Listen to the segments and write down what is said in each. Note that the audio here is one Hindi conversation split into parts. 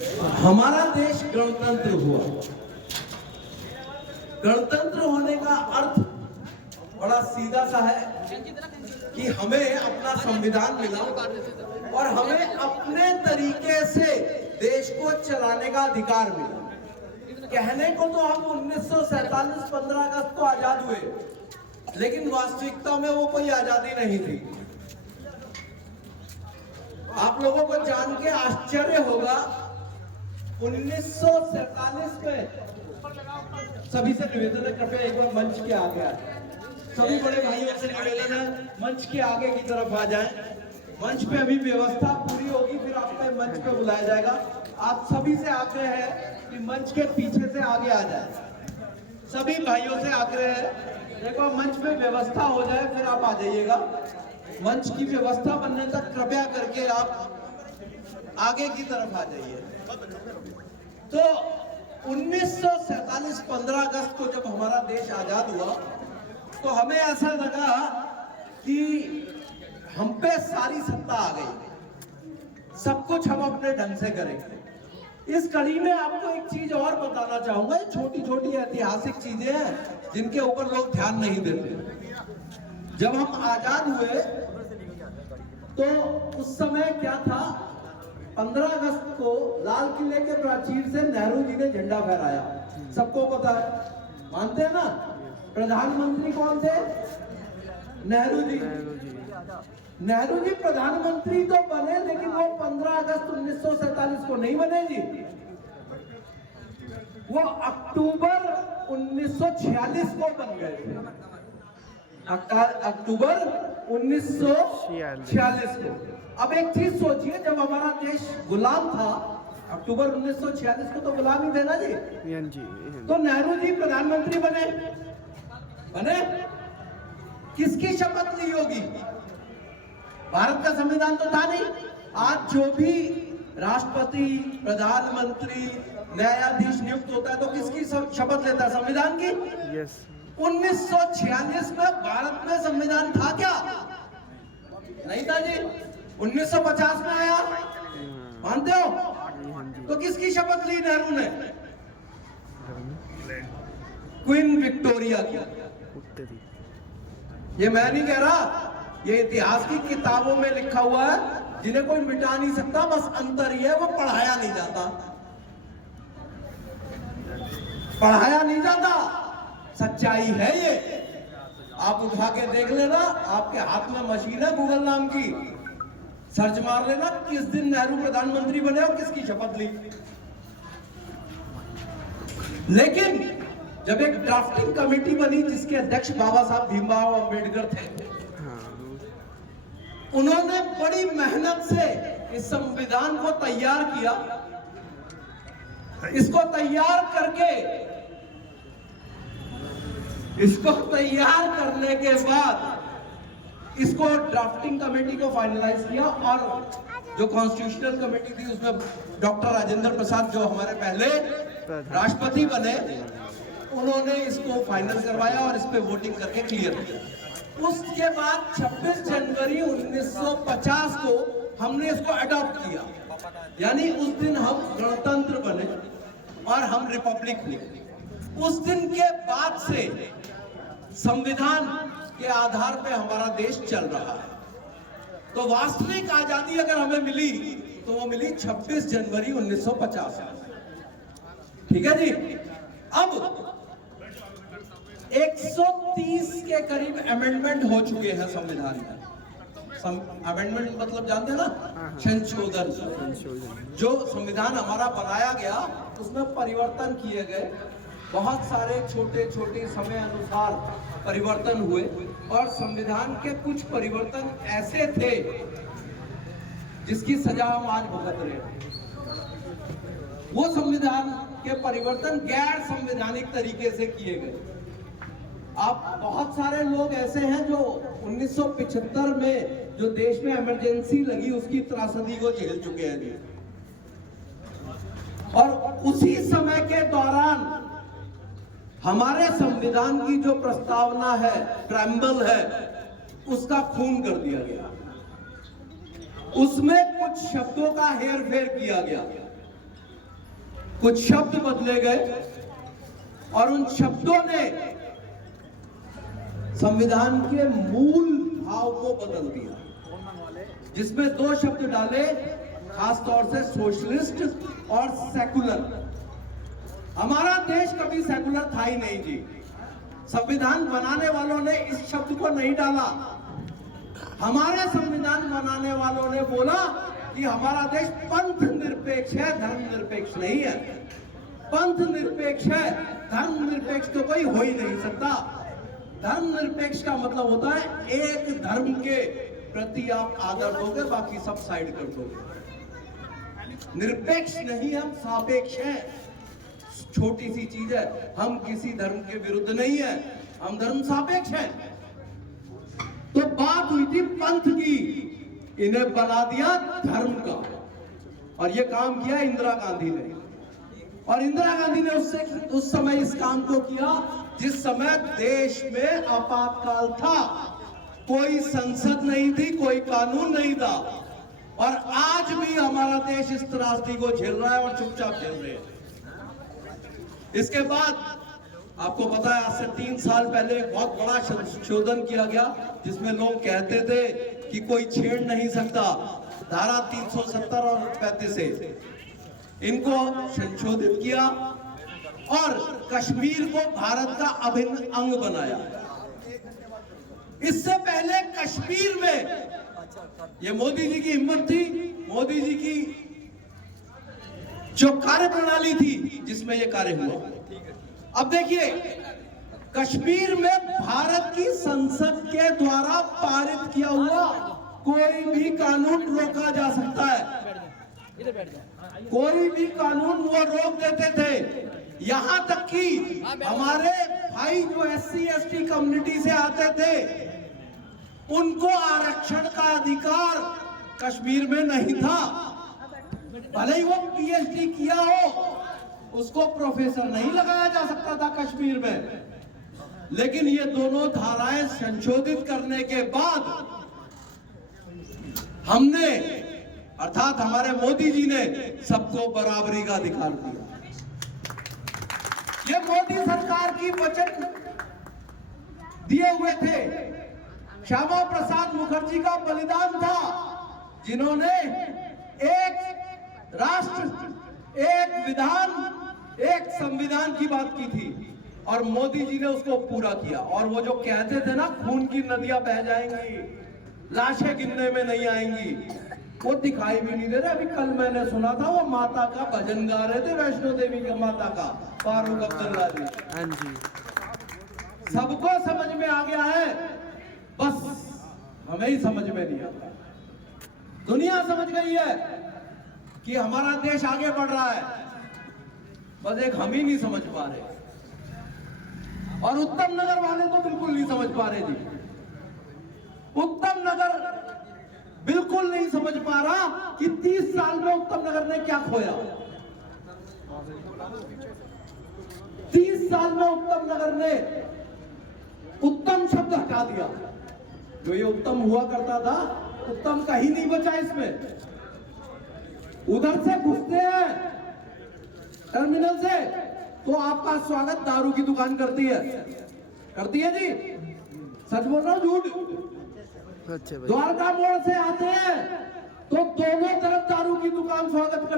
हमारा देश गणतंत्र हुआ। गणतंत्र होने का अर्थ बड़ा सीधा सा है कि हमें अपना संविधान मिला और हमें अपने तरीके से देश को चलाने का अधिकार मिला। कहने को तो हम 1947 15 अगस्त को आजाद हुए, लेकिन वास्तविकता में वो कोई आजादी नहीं थी। आप लोगों को जान के आश्चर्य होगा, 1947 में सभी से निवेदन है, कृपया एक बार मंच के आगे आ जाए। सभी बड़े भाइयों से निवेदन है, मंच के आगे की तरफ आ जाएं। मंच पे अभी व्यवस्था पूरी होगी, फिर आपको मंच पे बुलाया जाएगा। आप सभी से आग्रह है कि मंच के पीछे से आगे आ जाए। सभी भाइयों से आग्रह है, देखो मंच पे व्यवस्था हो जाए फिर आप आ जाइएगा। मंच की व्यवस्था बनने तक कृपया करके आप आगे की तरफ आ जाइए। तो 1947 15 अगस्त को जब हमारा देश आजाद हुआ तो हमें ऐसा लगा कि हम पे सारी सत्ता आ गई, सब कुछ हम अपने ढंग से करेंगे। इस कड़ी में आपको एक चीज और बताना चाहूंगा, छोटी छोटी ऐतिहासिक चीजें हैं जिनके ऊपर लोग ध्यान नहीं देते। जब हम आजाद हुए तो उस समय क्या था, 15 अगस्त को लाल किले के प्राचीर से नेहरू जी ने झंडा फहराया, सबको पता है, मानते हैं ना। प्रधानमंत्री कौन थे? नेहरू जी। नेहरू जी प्रधानमंत्री तो बने, लेकिन वो 15 अगस्त 1947 को नहीं बने जी, वो अक्टूबर 1946 को बन गए थे। अक्टूबर 1946 को। अब एक चीज सोचिए, जब हमारा देश गुलाम था अक्टूबर 1946 को, तो गुलाम ही थे ना जी। तो नेहरू जी प्रधानमंत्री बने। किसकी शपथ ली होगी? भारत का संविधान तो था नहीं। आज जो भी राष्ट्रपति, प्रधानमंत्री, न्यायाधीश नियुक्त होता है तो किसकी शपथ लेता है? संविधान की। 1946 में भारत में संविधान था क्या? नहीं था जी। 1950 में आया, मानते हो? तो किसकी शपथ ली नेहरू ने? क्वीन विक्टोरिया की। ये मैं नहीं कह रहा, ये इतिहास की किताबों में लिखा हुआ है, जिन्हें कोई मिटा नहीं सकता। बस अंतर ये है, वो पढ़ाया नहीं जाता, पढ़ाया नहीं जाता। सच्चाई है ये, आप उठा के देख लेना, आपके हाथ में मशीन है गूगल नाम की, सर्च मार लेना किस दिन नेहरू प्रधानमंत्री बने और किसकी शपथ ली। लेकिन जब एक ड्राफ्टिंग कमेटी बनी जिसके अध्यक्ष बाबा साहब भीमराव अंबेडकर थे, उन्होंने बड़ी मेहनत से इस संविधान को तैयार किया। इसको तैयार करने के बाद इसको ड्राफ्टिंग कमेटी को फाइनलाइज किया, और जो कॉन्स्टिट्यूशनल कमेटी थी उसमें डॉक्टर राजेंद्र प्रसाद, जो हमारे पहले राष्ट्रपति बने, उन्होंने इसको फाइनल करवाया और इस पे वोटिंग करके क्लियर किया। उसके बाद 26 जनवरी 1950 को हमने इसको अडॉप्ट किया, यानी उस दिन हम गणतंत्र बने और हम रिपब्लिक हुए। उस दिन के बाद से संविधान के आधार पे हमारा देश चल रहा है। तो वास्तविक आजादी अगर हमें मिली तो वो मिली 26 जनवरी 1950। ठीक है जी। अब 130 के करीब अमेंडमेंट हो चुके हैं संविधान में। अमेंडमेंट मतलब जानते हैं ना, संशोधन। जो संविधान हमारा बनाया गया उसमें परिवर्तन किए गए, बहुत सारे छोटे छोटे समय अनुसार परिवर्तन हुए, और संविधान के कुछ परिवर्तन ऐसे थे जिसकी सजा हम आज भुगत रहे हैं। वो संविधान के परिवर्तन गैर संवैधानिक तरीके से किए गए। आप बहुत सारे लोग ऐसे हैं जो 1975 में जो देश में इमरजेंसी लगी उसकी त्रासदी को झेल चुके हैं जी। और उसी समय के दौरान हमारे संविधान की जो प्रस्तावना है, प्रेम्बल है, उसका खून कर दिया गया। उसमें कुछ शब्दों का हेर फेर किया गया। कुछ शब्द बदले गए और उन शब्दों ने संविधान के मूल भाव को बदल दिया, जिसमें 2 शब्द डाले, खास तौर से सोशलिस्ट और सेकुलर। हमारा देश कभी सेकुलर था ही नहीं जी। संविधान बनाने वालों ने इस शब्द को नहीं डाला। हमारे संविधान बनाने वालों ने बोला कि हमारा देश पंथ निरपेक्ष है, धर्म निरपेक्ष नहीं है। पंथ निरपेक्ष है, धर्म निरपेक्ष तो कोई हो ही नहीं सकता। धर्म निरपेक्ष का मतलब होता है एक धर्म के प्रति आप आदर दोगे, बाकी सब साइड कर दोगे। निरपेक्ष नहीं, हम सापेक्ष हैं। छोटी सी चीज है, हम किसी धर्म के विरुद्ध नहीं है, हम धर्म सापेक्ष हैं। तो बात हुई थी पंथ की, इन्हें बना दिया धर्म का। और ये काम किया इंदिरा गांधी ने। और इंदिरा गांधी ने उस समय इस काम को किया जिस समय देश में आपातकाल था, कोई संसद नहीं थी, कोई कानून नहीं था। और आज भी हमारा देश इस त्रासदी को झेल रहा है और चुपचाप झेल रहे हैं। इसके बाद आपको पता है, आज से 3 साल पहले एक बहुत बड़ा संशोधन किया गया, जिसमें लोग कहते थे कि कोई छेड़ नहीं सकता। धारा 370 और 35 से इनको संशोधित किया और कश्मीर को भारत का अभिन्न अंग बनाया। इससे पहले कश्मीर में ये मोदी जी की हिम्मत थी, मोदी जी की जो कार्य प्रणाली थी, जिसमें ये कार्य हुआ। अब देखिए, कश्मीर में भारत की संसद के द्वारा पारित किया हुआ कोई भी कानून रोका जा सकता है। कोई भी कानून वो रोक देते थे। यहां तक कि हमारे भाई जो SC ST कम्युनिटी से आते थे, उनको आरक्षण का अधिकार कश्मीर में नहीं था। भले ही वो PhD किया हो, उसको प्रोफेसर नहीं लगाया जा सकता था कश्मीर में। लेकिन ये दोनों धाराएं संशोधित करने के बाद हमने, अर्थात हमारे मोदी जी ने, सबको बराबरी का अधिकार दिया। ये मोदी सरकार की वचन दिए हुए थे। श्यामा प्रसाद मुखर्जी का बलिदान था, जिन्होंने एक राष्ट्र, एक विधान, एक संविधान की बात की थी और मोदी जी ने उसको पूरा किया। और वो जो कहते थे ना, खून की नदियां बह जाएंगी, लाशें गिनने में नहीं आएंगी, वो दिखाई भी नहीं दे रहे। अभी कल मैंने सुना था वो माता का भजन गा रहे थे, वैष्णो देवी की माता का, फारूक अब्दुल्ला जी। हाँ जी, सबको समझ में आ गया है, बस हमें ही समझ में नहीं आता। दुनिया समझ गई है कि हमारा देश आगे बढ़ रहा है, बस एक हम ही नहीं समझ पा रहे। और उत्तम नगर वाले तो बिल्कुल नहीं समझ पा रहे जी। उत्तम नगर बिल्कुल नहीं समझ पा रहा कि 30 साल में उत्तम नगर ने क्या खोया। 30 साल में उत्तम नगर ने उत्तम शब्द हटा दिया। जो ये उत्तम हुआ करता था, उत्तम कहीं नहीं बचा इसमें। उधर से घुसते हैं टर्मिनल से, तो आपका स्वागत दारू की दुकान करती है जी। सच बोल रहा हूं, झूठ? द्वारका मोड़ से आते हैं तो दोनों तरफ दारू की दुकान स्वागत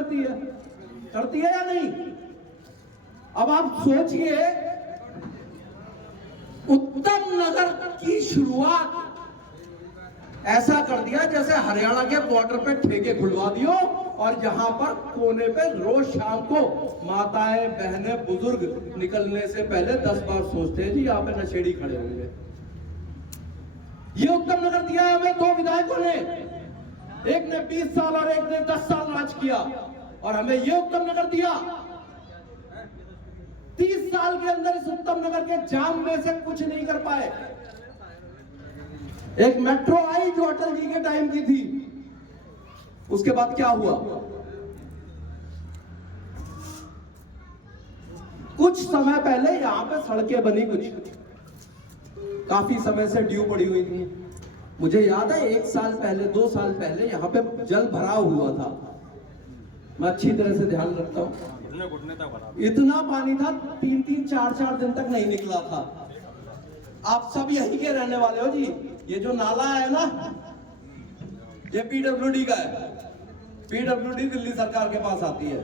करती है या नहीं? अब आप सोचिए, उत्तम नगर की शुरुआत ऐसा कर दिया जैसे हरियाणा के बॉर्डर पे ठेके खुलवा दियो, और जहां पर कोने पे रोज शाम को माताएं, बहनें, बुजुर्ग निकलने से पहले 10 बार सोचते हैं जी यहाँ पे नशेड़ी खड़े होंगे। ये उत्तम नगर दिया है हमें 2 विधायकों ने, एक ने 20 साल और एक ने 10 साल राज किया, और हमें ये उत्तम नगर दिया। 30 साल के अंदर इस उत्तम नगर के जाम में से कुछ नहीं कर पाए। एक मेट्रो आई जो अटल जी के टाइम की थी, उसके बाद क्या हुआ? कुछ समय पहले यहां पे सड़कें बनी, कुछ काफी समय से ड्यू पड़ी हुई थी। मुझे याद है 1 साल पहले, 2 साल पहले यहां पे जल भराव हुआ था। मैं अच्छी तरह से ध्यान रखता हूँ। इतना पानी था 3-3, 4-4 दिन तक नहीं निकला था। आप सब यहीं के रहने वाले हो जी। ये जो नाला है ना, ये पीडब्ल्यूडी का है। पीडब्ल्यूडी दिल्ली सरकार के पास आती है।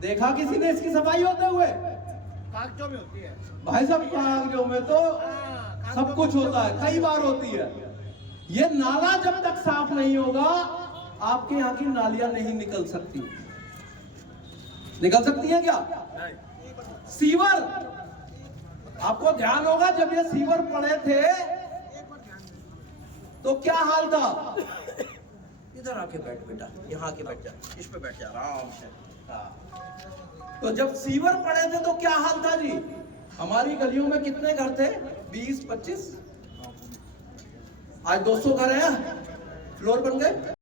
देखा किसी ने इसकी सफाई होते हुए? कागजों में होती है भाई साहब, कागजों में तो सब कुछ होता है, कई बार होती है। ये नाला जब तक साफ नहीं होगा, आपके यहाँ की नालियां नहीं निकल सकती। निकल सकती हैं क्या? सीवर, आपको ध्यान होगा जब ये सीवर पड़े थे तो क्या हाल था। इधर आके बैठ बेटा, यहाँ आके बैठ जा, इस पे बैठ जा आराम से। तो जब सीवर पड़े थे तो क्या हाल था जी। हमारी गलियों में कितने घर थे? 20-25। आज 200 घर हैं, फ्लोर बन गए।